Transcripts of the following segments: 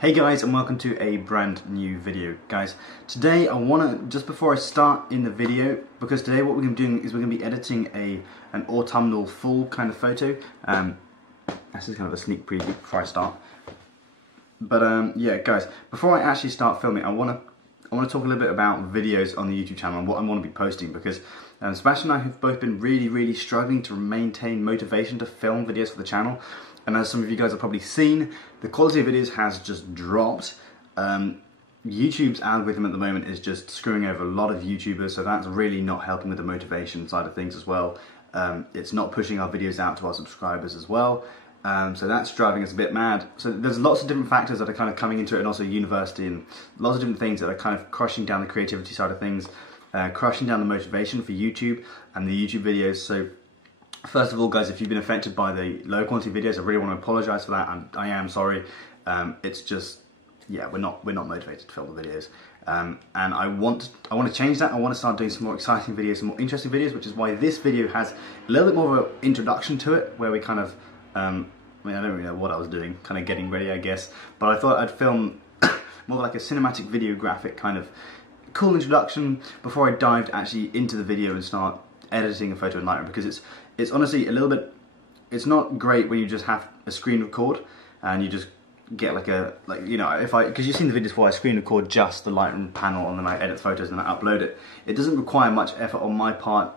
Hey guys, and welcome to a brand new video. Guys, today I want to, just before I start in the video, because today what we're going to be doing is we're going to be editing an autumnal full kind of photo. This is kind of a sneak preview before I start. But yeah guys, before I actually start filming, I want to talk a little bit about videos on the YouTube channel and what I want to be posting, because Sebastian and I have both been really struggling to maintain motivation to film videos for the channel. And as some of you guys have probably seen, the quality of videos has just dropped. YouTube's algorithm at the moment is just screwing over a lot of YouTubers, so that's really not helping with the motivation side of things as well. It's not pushing our videos out to our subscribers as well, so that's driving us a bit mad. So there's lots of different factors that are kind of coming into it, and also university and lots of different things that are kind of crushing down the creativity side of things, crushing down the motivation for YouTube and the YouTube videos. So first of all guys, if you've been affected by the low quality videos, I really want to apologise for that. I am sorry. It's just, yeah, we're not motivated to film the videos, and I want to change that. I want to start doing some more exciting videos, some more interesting videos, which is why this video has a little bit more of an introduction to it, where we kind of, I mean, I don't really know what I was doing, kind of getting ready I guess, but I thought I'd film more like a cinematic video graphic kind of cool introduction before I dived actually into the video and start editing a photo in Lightroom, because it's honestly a little bit, it's not great when you just have a screen record and you just get you know, because you've seen the videos before, I screen record just the Lightroom panel and then I edit photos and I upload it. It doesn't require much effort on my part,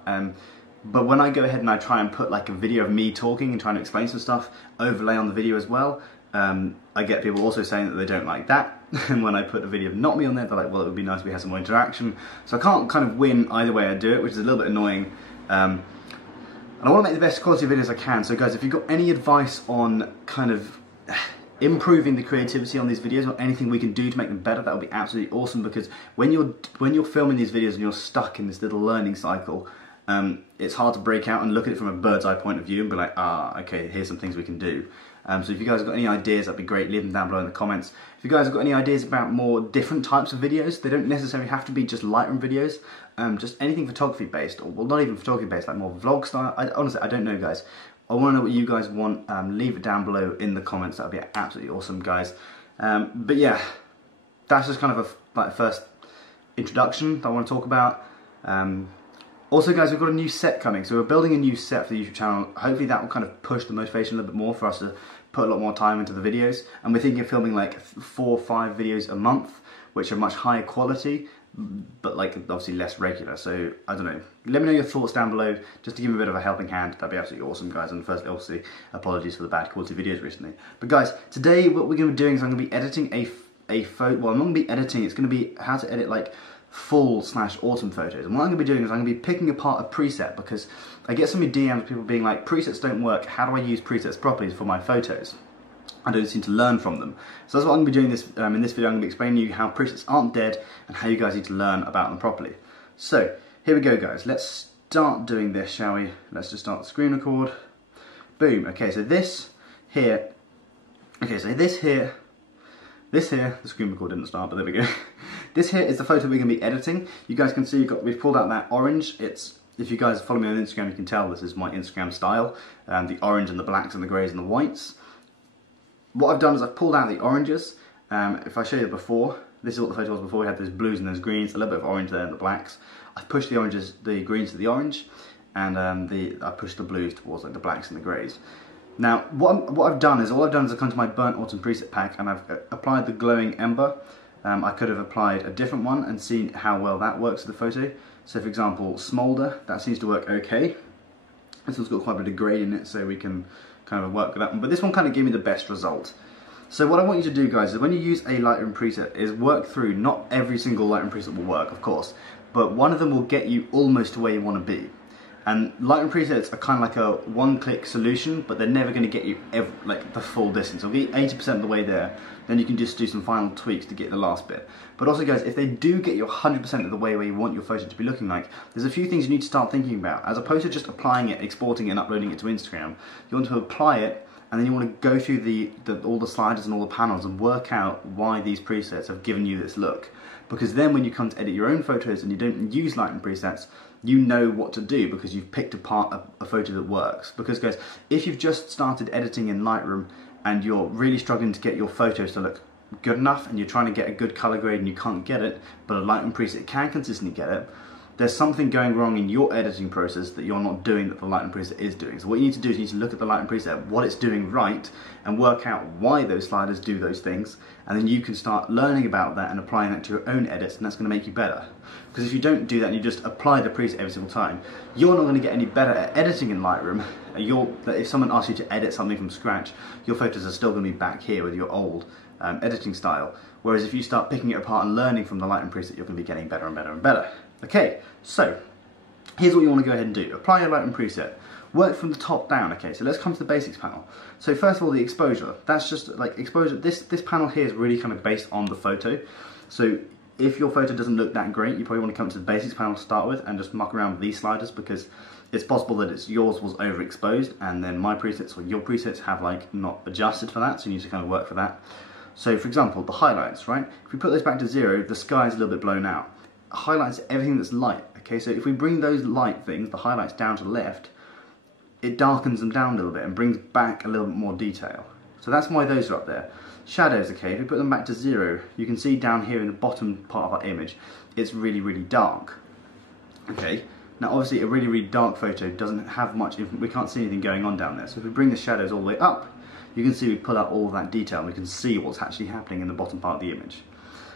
but when I go ahead and I try and put like a video of me talking and trying to explain some stuff, overlay on the video as well, I get people also saying that they don't like that. And when I put a video of not me on there, they're like, well, it would be nice if we had some more interaction. So I can't kind of win either way I do it, which is a little bit annoying. And I want to make the best quality videos I can. So guys, if you've got any advice on kind of improving the creativity on these videos, or anything we can do to make them better, that would be absolutely awesome. Because when you're filming these videos and you're stuck in this little learning cycle, it's hard to break out and look at it from a bird's eye point of view and be like, ah, okay, here's some things we can do. So if you guys have got any ideas, that'd be great. Leave them down below in the comments. If you guys have got any ideas about more different types of videos, they don't necessarily have to be just Lightroom videos, just anything photography based, or well, not even photography based, like more vlog style. Honestly, I don't know guys. I want to know what you guys want. Leave it down below in the comments. That'd be absolutely awesome guys. But yeah, that's just kind of a first introduction that I want to talk about. Also guys, we've got a new set coming, so we're building a new set for the YouTube channel. Hopefully that will kind of push the motivation a little bit more for us to put a lot more time into the videos. And we're thinking of filming like 4 or 5 videos a month, which are much higher quality, but like obviously less regular. So I don't know, let me know your thoughts down below, just to give me a bit of a helping hand. That'd be absolutely awesome guys. And firstly, obviously, apologies for the bad quality videos recently. But guys, today what we're going to be doing is I'm going to be editing a photo. Well, I'm not going to be editing, it's going to be how to edit like fall/autumn photos. And what I'm going to be doing is I'm going to be picking apart a preset, because I get so many DMs, people being like, presets don't work, how do I use presets properly for my photos? I don't seem to learn from them. So that's what I'm going to be doing this, in this video. I'm going to be explaining to you how presets aren't dead and how you guys need to learn about them properly. So here we go guys, let's start doing this, shall we? Let's just start the screen record. Boom. Okay, so this here, the screen record didn't start, but there we go. This here is the photo we're going to be editing. You guys can see we've pulled out that orange. If you guys follow me on Instagram, you can tell this is my Instagram style. The orange and the blacks and the greys and the whites. What I've done is I've pulled out the oranges. If I show you before, this is what the photo was before. We had those blues and those greens, a little bit of orange there and the blacks. I've pushed the greens to the orange, and I pushed the blues towards like the blacks and the greys. Now, what I've done is I've come to my Burnt Autumn preset pack and I've applied the glowing ember. I could have applied a different one and seen how well that works with the photo. So for example, Smolder, that seems to work okay. This one's got quite a bit of grey in it, so we can kind of work with that one. But this one kind of gave me the best result. So what I want you to do guys is when you use a Lightroom preset is work through, not every single Lightroom preset will work of course, but one of them will get you almost to where you want to be. And Lightroom presets are kind of like a one-click solution, but they're never going to get you like the full distance. It'll be 80% of the way there, then you can just do some final tweaks to get the last bit. But also guys, if they do get you 100% of the way where you want your photo to be looking like, there's a few things you need to start thinking about. As opposed to just applying it, exporting it and uploading it to Instagram, you want to apply it, and then you want to go through all the sliders and all the panels and work out why these presets have given you this look. Because then when you come to edit your own photos and you don't use Lightroom presets, you know what to do because you've picked apart a photo that works. Because guys, if you've just started editing in Lightroom and you're really struggling to get your photos to look good enough and you're trying to get a good color grade and you can't get it, but a Lightroom preset can consistently get it, there's something going wrong in your editing process that you're not doing that the Lightroom preset is doing. So what you need to do is you need to look at the Lightroom preset, what it's doing right, and work out why those sliders do those things, and then you can start learning about that and applying that to your own edits, and that's going to make you better. Because if you don't do that and you just apply the preset every single time, you're not going to get any better at editing in Lightroom. If someone asks you to edit something from scratch, your photos are still going to be back here with your old editing style. Whereas if you start picking it apart and learning from the Lightroom preset, you're going to be getting better and better and better. Okay, so here's what you want to go ahead and do. Apply your Lightroom preset. Work from the top down, okay, so let's come to the basics panel. So first of all, the exposure. That's just like exposure. This panel here is really kind of based on the photo. So if your photo doesn't look that great, you probably want to come to the basics panel to start with and just muck around with these sliders, because it's possible that yours was overexposed and then my presets or your presets have like not adjusted for that, so you need to kind of work for that. So for example, the highlights, right? If we put those back to 0, the sky is a little bit blown out. Highlights everything that's light, okay? So if we bring those light things, the highlights, down to the left, it darkens them down a little bit and brings back a little bit more detail. So that's why those are up there. Shadows, okay, if we put them back to 0, you can see down here in the bottom part of our image, it's really, really dark. Okay, now obviously a really, really dark photo doesn't have much, we can't see anything going on down there. So if we bring the shadows all the way up, you can see we pull out all that detail and we can see what's actually happening in the bottom part of the image.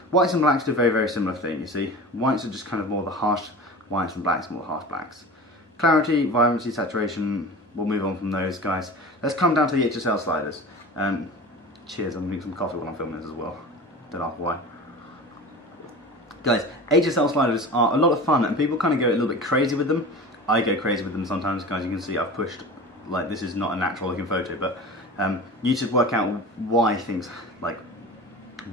Whites and blacks do a very, very similar thing, you see. Whites are just kind of more the harsh whites and blacks, more harsh blacks. Clarity, vibrancy, saturation, we'll move on from those guys. Let's come down to the HSL sliders. Cheers, I'm drinking some coffee while I'm filming this as well. Don't ask why. Guys, HSL sliders are a lot of fun and people kind of go a little bit crazy with them. I go crazy with them sometimes, guys. You can see I've pushed, like, this is not a natural looking photo, but you should work out why things, like,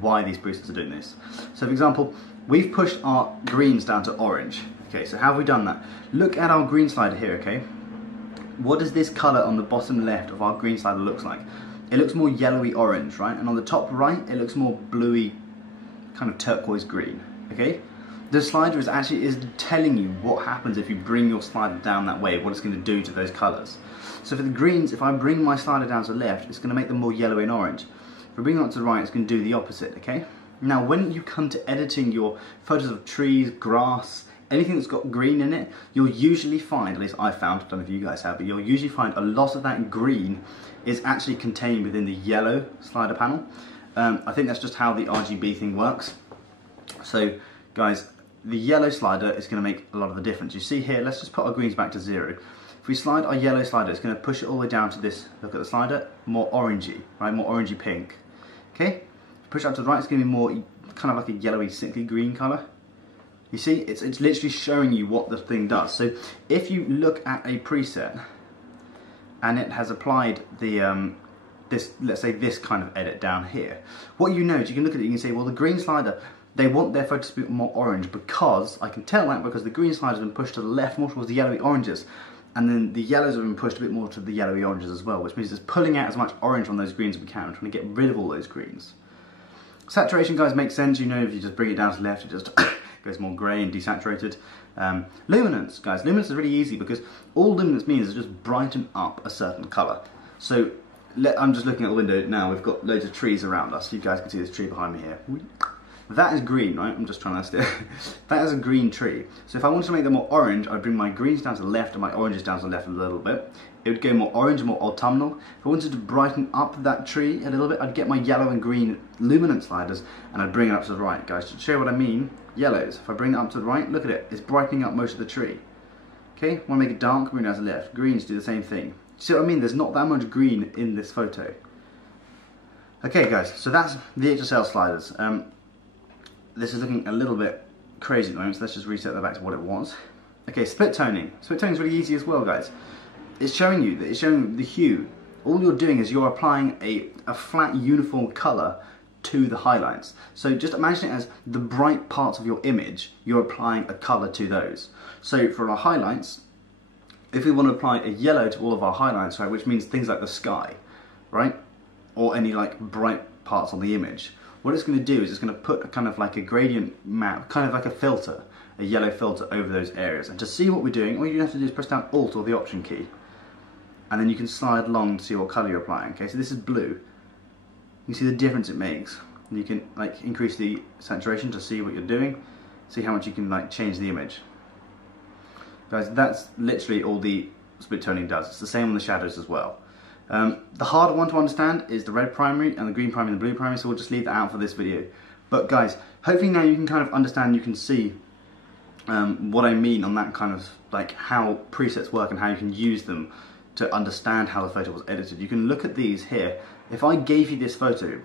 why these presets are doing this. So for example, we've pushed our greens down to orange. Okay, so how have we done that? Look at our green slider here, okay? What does this colour on the bottom left of our green slider looks like? It looks more yellowy orange, right? And on the top right, it looks more bluey, kind of turquoise green, okay? The slider is telling you what happens if you bring your slider down that way, what it's going to do to those colours. So for the greens, if I bring my slider down to the left, it's going to make them more yellowy and orange. If I bring it up to the right, it's going to do the opposite, okay? Now, when you come to editing your photos of trees, grass, anything that's got green in it, you'll usually find, at least I found, I don't know if you guys have, but you'll usually find a lot of that green is actually contained within the yellow slider panel. I think that's just how the RGB thing works. So, guys, the yellow slider is going to make a lot of the difference. You see here, let's just put our greens back to 0. If we slide our yellow slider, it's going to push it all the way down to this, look at the slider, more orangey, right, more orangey pink. Okay, push up to the right, it's going to be more kind of like a yellowy, sickly green colour. You see, it's literally showing you what the thing does. So if you look at a preset and it has applied the let's say this kind of edit down here, what you know is you can look at it, you can say, well, the green slider, they want their photos to be more orange because, I can tell that because the green slider has been pushed to the left more towards the yellowy oranges, and then the yellows have been pushed a bit more to the yellowy oranges as well, which means it's pulling out as much orange on those greens as we can. We're trying to get rid of all those greens. Saturation, guys, makes sense. You know, if you just bring it down to the left, it just goes more grey and desaturated. Luminance, guys, luminance is really easy because all luminance means is just brighten up a certain colour. So I'm just looking at the window now. We've got loads of trees around us. You guys can see this tree behind me here. That is green, right? I'm just trying to steer. That is a green tree. So if I wanted to make them more orange, I'd bring my greens down to the left and my oranges down to the left a little bit. It would go more orange, more autumnal. If I wanted to brighten up that tree a little bit, I'd get my yellow and green luminance sliders and I'd bring it up to the right. Guys, to show you what I mean, yellows. If I bring it up to the right, look at it. It's brightening up most of the tree. Okay, want to make it dark, bring it down to the left. Greens do the same thing. See what I mean? There's not that much green in this photo. Okay, guys, so that's the HSL sliders. This is looking a little bit crazy at the moment, so let's just reset that back to what it was. Okay, split toning. Split toning is really easy as well, guys. It's showing you the hue. All you're doing is you're applying a flat uniform colour to the highlights. So just imagine it as the bright parts of your image, you're applying a colour to those. So for our highlights, if we want to apply a yellow to all of our highlights, right, which means things like the sky, right, or any like bright parts on the image, what it's going to do is it's going to put a kind of like a gradient map, kind of like a filter, a yellow filter over those areas. And to see what we're doing, all you have to do is press down Alt or the Option key, and then you can slide along to see what colour you're applying. Okay, so this is blue. You see the difference it makes. And you can like increase the saturation to see what you're doing, see how much you can like change the image. Guys, that's literally all the split toning does. It's the same on the shadows as well. The harder one to understand is the red primary and the green primary and the blue primary, so we'll just leave that out for this video. But guys, hopefully now you can kind of understand, you can see what I mean on that kind of like how presets work and how you can use them to understand how the photo was edited. You can look at these here. If I gave you this photo,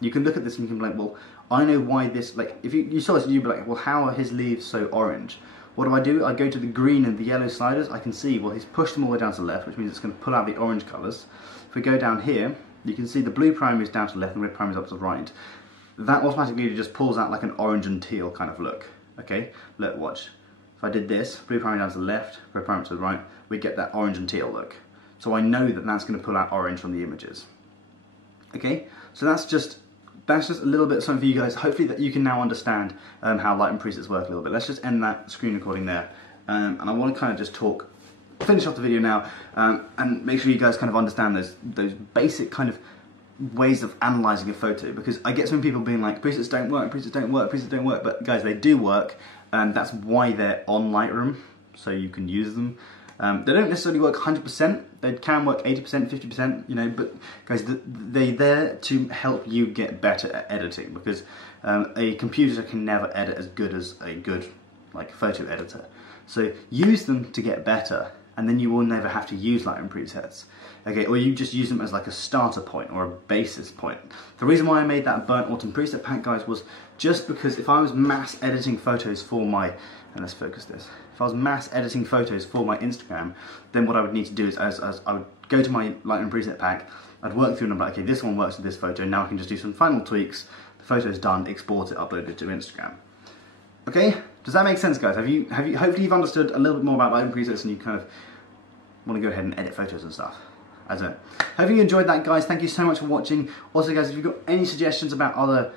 you can look at this and you can be like, well, I know why this, like, if you saw this, you'd be like, well, how are his leaves so orange? What do? I go to the green and the yellow sliders. I can see, well, he's pushed them all the way down to the left, which means it's going to pull out the orange colours. If we go down here, you can see the blue primary is down to the left and the red primary is up to the right. That automatically just pulls out like an orange and teal kind of look. Okay, look, watch. If I did this, blue primary down to the left, red primary to the right, we get that orange and teal look. So I know that that's going to pull out orange from the images. Okay, so that's just a little bit of something for you guys. Hopefully that you can now understand how Lightroom presets work a little bit. Let's just end that screen recording there. And I want to kind of just finish off the video now, and make sure you guys kind of understand those basic kind of ways of analysing a photo, because I get some people being like, presets don't work, presets don't work, presets don't work, but guys, they do work, and that's why they're on Lightroom, so you can use them. They don't necessarily work 100%, they can work 80%, 50%, you know, but guys, they're there to help you get better at editing, because a computer can never edit as good as a good like photo editor. So use them to get better, and then you will never have to use Lightroom presets. Okay, or you just use them as like a starter point or a basis point. The reason why I made that burnt autumn preset pack, guys, was just because if I was mass editing photos for my, and let's focus this, if I was mass editing photos for my Instagram, then what I would need to do is as I would go to my Lightroom preset pack, I'd work through and I'm like, okay, this one works with this photo, now I can just do some final tweaks, the photo's done, export it, upload it to Instagram. Okay, does that make sense, guys? Hopefully you've understood a little bit more about Lightroom presets and you kind of want to go ahead and edit photos and stuff. I don't know. Hope you enjoyed that, guys. Thank you so much for watching. Also, guys, if you've got any suggestions about other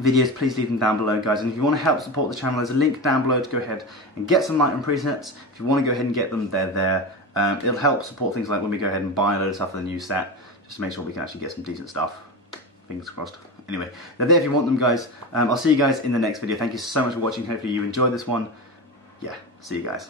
videos, please leave them down below, guys. And if you want to help support the channel, there's a link down below to go ahead and get some Lightroom presets. If you want to go ahead and get them, they're there. It'll help support things like when we go ahead and buy a load of stuff for the new set, just to make sure we can actually get some decent stuff. Fingers crossed. Anyway, they're there if you want them, guys. I'll see you guys in the next video. Thank you so much for watching. Hopefully you enjoyed this one. Yeah, see you guys.